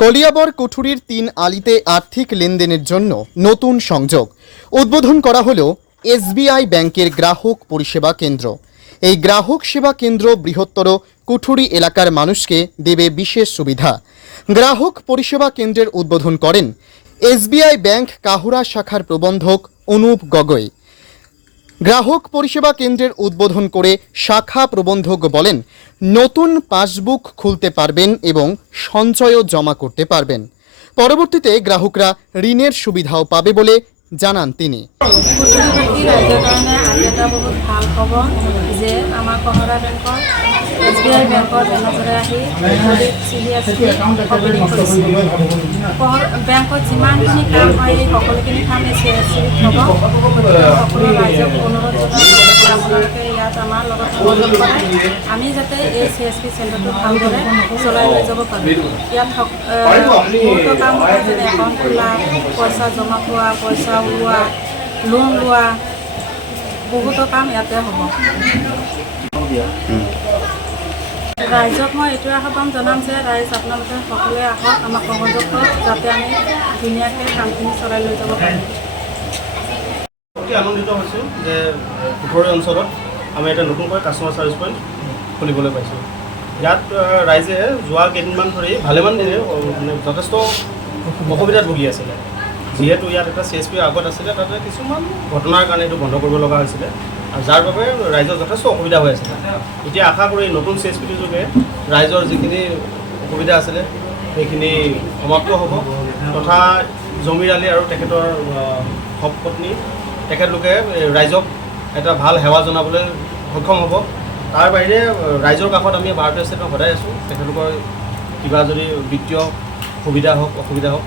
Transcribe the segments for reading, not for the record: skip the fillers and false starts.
কলিয়াবর কুঠুরির ৩ আলিতে আর্থিক লেনদেনের জন্য নতুন সংযোগ উদ্বোধন করা হলো এসবিআই ব্যাংকের গ্রাহক পরিষেবা কেন্দ্র। এই গ্রাহক সেবা কেন্দ্র বৃহত্তর কুঠুরি এলাকার মানুষকে দেবে বিশেষ সুবিধা। গ্রাহক পরিষেবা কেন্দ্রের উদ্বোধন করেন এসবিআই ব্যাংক কাহুরা শাখার প্রবন্ধক অনুপ গগৈ। গ্রাহক পরিষেবা কেন্দ্রের উদ্বোধন করে শাখা প্রবন্ধক বলেন, নতুন পাসবুক খুলতে পারবেন এবং সঞ্চয়ও জমা করতে পারবেন। পরবর্তীতে গ্রাহকরা ঋণের সুবিধাও পাবে বলে জানান তিনি। ৰাইজৰ কাৰণে আজি এটা বহুত ভাল খবৰ যে আমাৰ কহৰা বেংকৰ এছবিআই বেংকৰ মেনেজাৰে আহি চিৰিয়াছলি অপেনিং কৰিছে। বেংকত যিমানখিনি কাম হয় এই সকলোখিনি কাম এই চিৰিয়াছলিত হ'ব। গতিকে সকলো ৰাইজক অনুৰোধ জনাইছোঁ আপোনালোকে ইয়াত আমাৰ লগত সহযোগ কৰে, আমি যাতে এই CSP চেণ্টাৰটো ভালদৰে চলাই লৈ যাব পাৰোঁ। ইয়াত বহুতো কাম হয়, যেনে একাউণ্ট খোলা, পইচা জমা কৰা, পইচা ওলোৱা, লোন লোৱা, বহুতো কাম ইয়াতে হ'ব। ৰাইজক মই এইটোৱে আহ্বান জনাম যে ৰাইজ আপোনালোকে সকলোৱে আহক, আমাক সহযোগ কৰক, যাতে আমি ধুনীয়াকৈ কামখিনি চলাই লৈ যাব পাৰোঁ। অতি আনন্দিত হৈছোঁ যে কুঠুৰি অঞ্চলত আমি এটা নতুনকৈ কাষ্টমাৰ ছাৰ্ভিচ পইণ্ট খুলিবলৈ পাইছোঁ। ইয়াত ৰাইজে যোৱা কেইদিনমান ধৰি ভালেমান দিনে যথেষ্ট অসুবিধাত ভুগি আছিলে। যিহেতু ইয়াত এটা CSP আগত আছিলে, তাতে কিছুমান ঘটনাৰ কাৰণে এইটো বন্ধ কৰিব লগা হৈছিলে, আৰু যাৰ বাবে ৰাইজৰ যথেষ্ট অসুবিধা হৈ আছিলে। এতিয়া আশা কৰি নতুন CSPটোৰ যোগে ৰাইজৰ যিখিনি অসুবিধা আছিলে সেইখিনি সমাপ্ত হ'ব, তথা জমিৰ আলি আৰু তেখেতৰ সপত্নী তেখেতলোকে ৰাইজক এটা ভাল সেৱা জনাবলৈ সক্ষম হ'ব। তাৰ বাহিৰে ৰাইজৰ কাষত আমি ভাৰতীয় ষ্টেট বেংক সদায় আছোঁ। তেখেতলোকৰ কিবা যদি বিত্তীয় সুবিধা হওক অসুবিধা হওক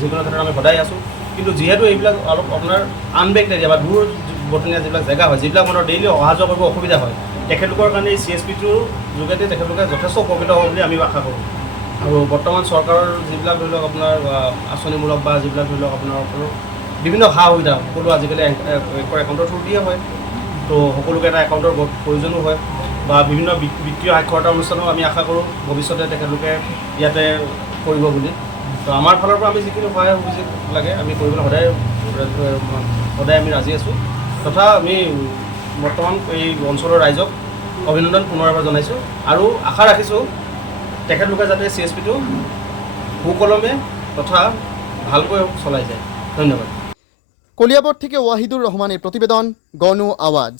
যিকোনো ক্ষেত্ৰত আমি সদায় আছোঁ। কিন্তু যিহেতু এইবিলাক অলপ আপোনাৰ আনবেংকড এৰিয়া বা দূৰ বটনীয়া যিবিলাক জেগা হয়, যিবিলাক মানুহৰ ডেইলি অহা যোৱা কৰিব অসুবিধা হয়, তেখেতলোকৰ কাৰণে এই CSPটোৰ যোগেদি তেখেতলোকে যথেষ্ট উপকৃত হ'ব বুলি আমি আশা কৰোঁ। আৰু বৰ্তমান চৰকাৰৰ যিবিলাক ধৰি লওক আপোনাৰ আঁচনিমূলক বা যিবিলাক ধৰি লওক আপোনাৰ বিভিন্ন সা সুবিধা সকলো আজিকালি একাউণ্টৰ থ্ৰু দিয়ে হয়, তো সকলোকে এটা একাউণ্টৰ প্ৰয়োজনো হয়, বা বিভিন্ন বিত্তীয় সাক্ষৰতা অনুষ্ঠানো আমি আশা কৰোঁ ভৱিষ্যতে তেখেতলোকে ইয়াতে কৰিব বুলি। তো আমাৰ ফালৰ পৰা আমি যিখিনি সহায় সুবিধা লাগে আমি কৰিবলৈ সদায় আমি ৰাজি আছোঁ, তথা আমি বৰ্তমান এই অঞ্চলৰ ৰাইজক অভিনন্দন পুনৰ এবাৰ জনাইছোঁ, আৰু আশা ৰাখিছোঁ তেখেতলোকে যাতে CSPটো সুকলমে তথা ভালকৈ চলাই যায়। ধন্যবাদ। কলিয়াবৰ থেকে ওয়াহিদুৰ ৰহমানেৰ প্ৰতিবেদন, গণ আওয়াজ।